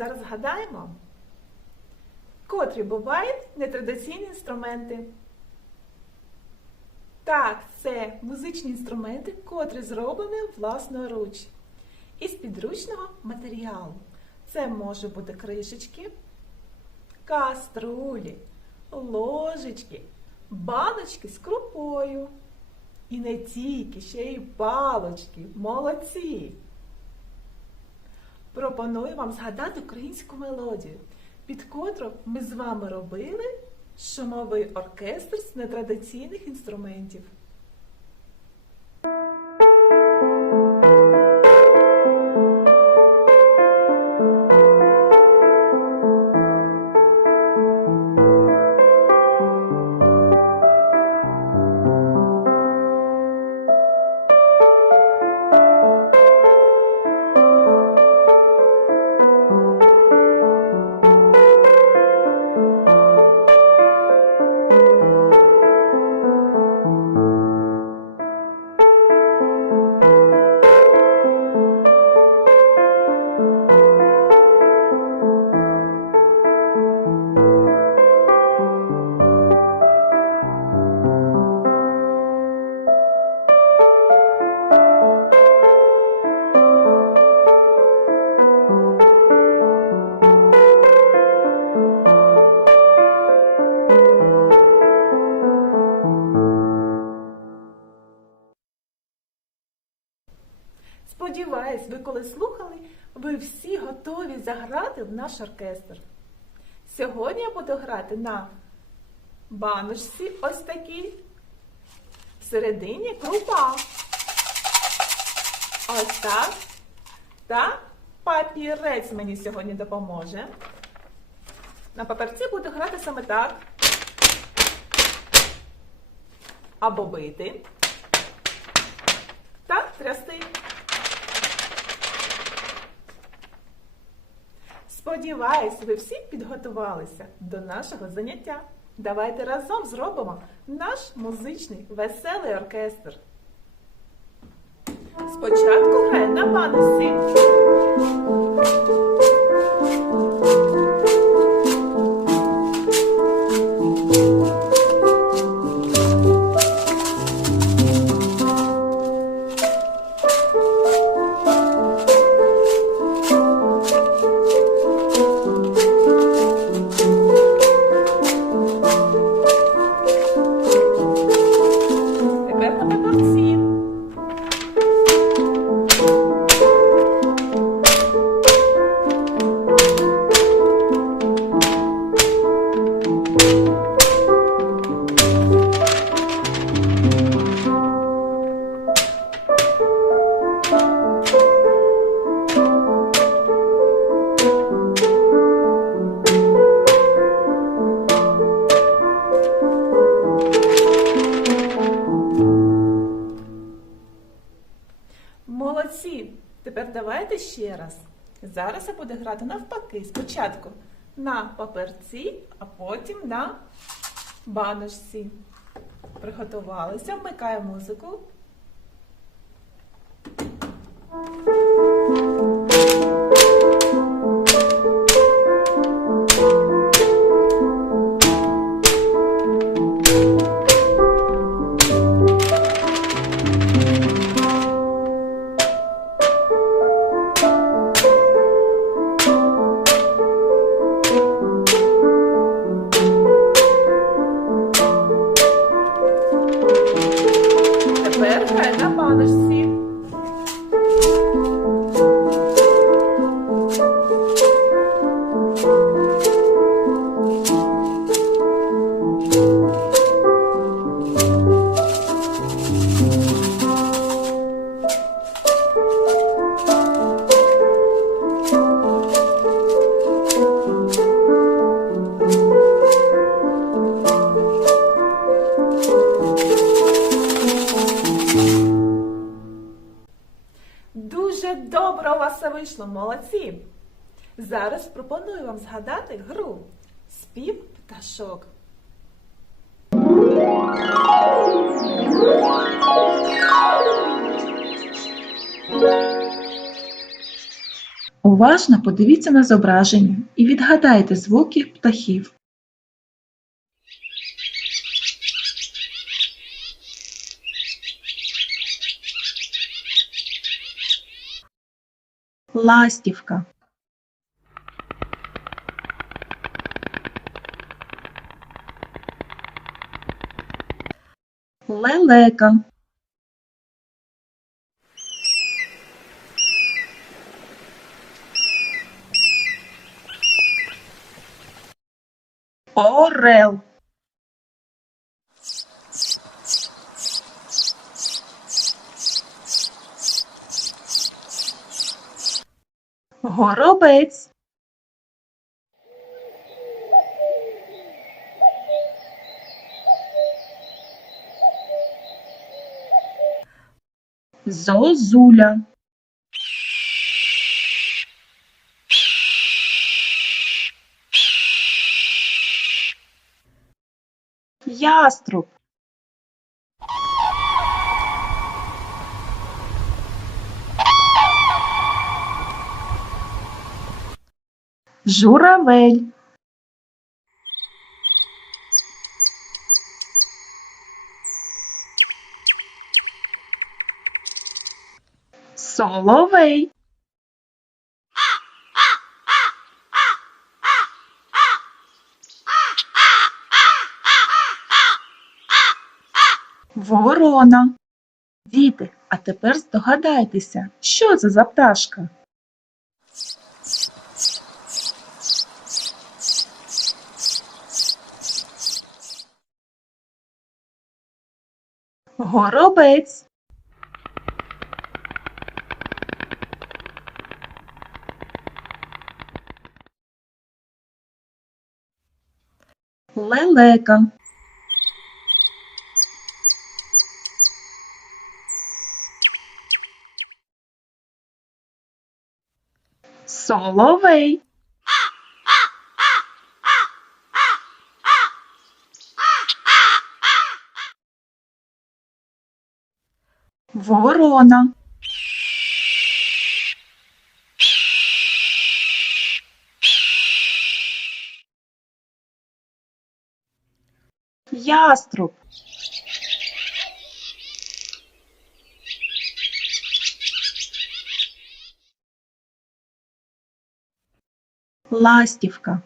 зараз згадаємо, котрі бувають нетрадиційні інструменти. Так, це музичні інструменти, котрі зроблені власноруч із підручного матеріалу. Це може бути кришечки, каструлі, ложечки, баночки з крупою. І не тільки, ще й палочки. Молодці! Пропоную вам згадати українську мелодію, під котру ми з вами робили шумовий оркестр з нетрадиційних інструментів. Сподіваюсь, ви коли слухали, ви всі готові заграти в наш оркестр. Сьогодні я буду грати на баночці ось такій, всередині крупа. Ось так. Та папірець мені сьогодні допоможе. На паперці буду грати саме так. Або бити. Так, трясти. Сподіваюсь, ви всі підготувалися до нашого заняття. Давайте разом зробимо наш музичний веселий оркестр. Спочатку грає на банусі. Раз. Зараз я буду грати навпаки. Спочатку на паперці, а потім на баночці. Приготувалися, вмикаю музику. Молодці! Зараз пропоную вам згадати гру Спів пташок. Уважно подивіться на зображення і відгадайте звуки птахів. Ластівка. Лелека. Орел. Горобець. Зозуля. Яструб. Журавель. Соловей. Ворона. Діти, а тепер здогадайтеся, що це за пташка? Горобець. Лелека. Соловей. Ворона. Яструб. Ластівка.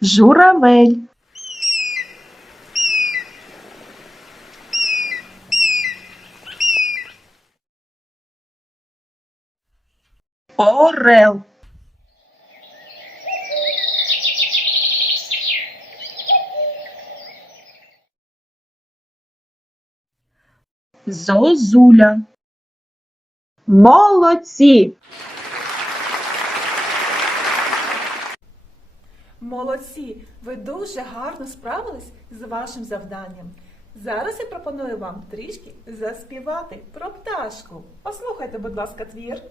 Журавель. Орел. Зозуля. Молодці! Молодці! Ви дуже гарно справились з вашим завданням. Зараз я пропоную вам трішки заспівати про пташку. Послухайте, будь ласка, твір.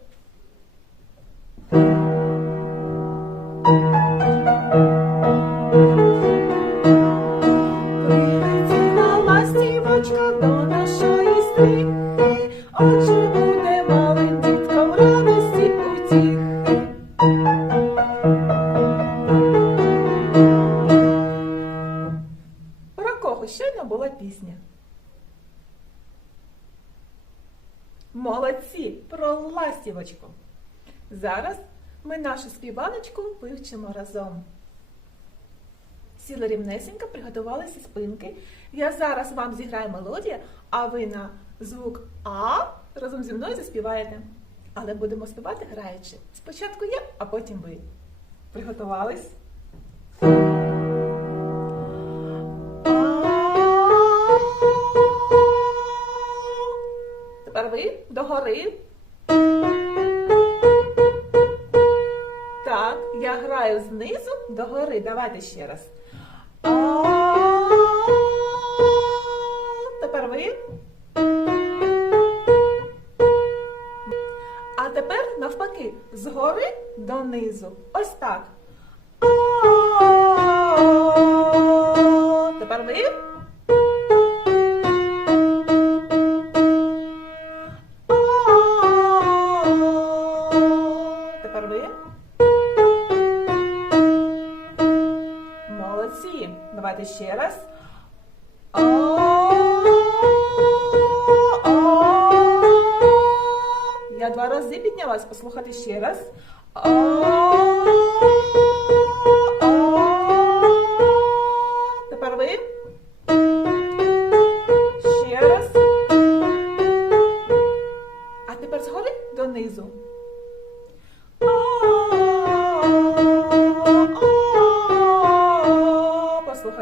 Молодці! Про ластівочку. Зараз ми нашу співаночку вивчимо разом. Сіли рівнесенько, приготувалися спинки. Я зараз вам зіграю мелодію, а ви на звук А разом зі мною заспіваєте. Але будемо співати граючи. Спочатку я, а потім ви. Приготувались? Давайте ще раз. Тепер ви. А тепер навпаки, згори донизу. Ось так. Тепер ви. Давайте ще раз. Я два рази піднялась. Послухайте ще раз.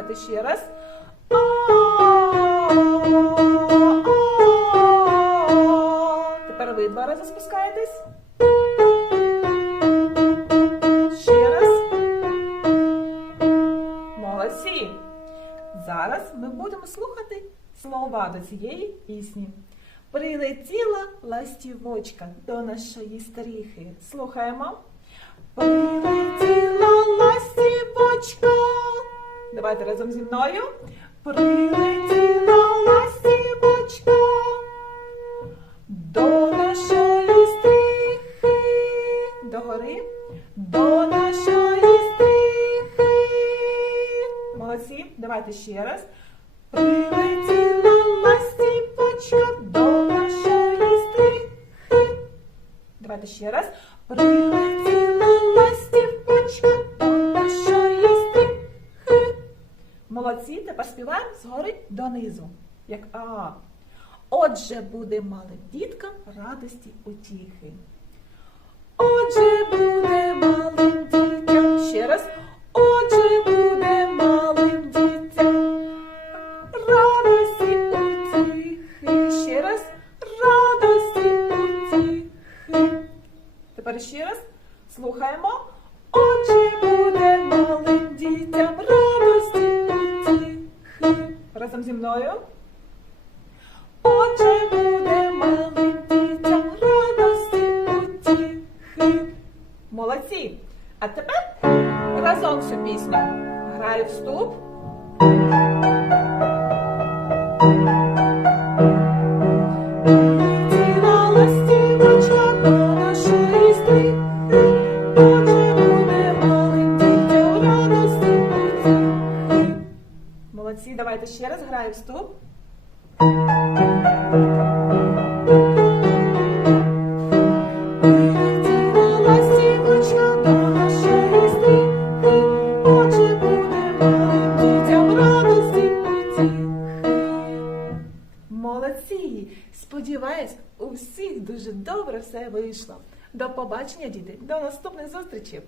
Послухайте ще раз. Тепер ви два рази спускаєтесь. Ще раз. Молодці. Зараз ми будемо слухати слова до цієї пісні. Прилетіла ластівочка до нашої стріхи. Слухаємо. Прилетіла ластівочка. Давайте разом зі мною. Прилетіла ластівочка до нашої стріхи. Догори. До нашої стріхи. Молодці. Давайте ще раз. Прилетіла ластівочка до нашої стріхи. Давайте ще раз. Співаємо згори донизу, як А. Отже, буде малим діткам радості утіхи. Отже, буде малим дітям. Ще раз. Молодці! А тепер разом всю пісню. Граю вступ. Молодці, давайте ще раз граю вступ. Добре все вийшло. До побачення, діти, до наступних зустрічей!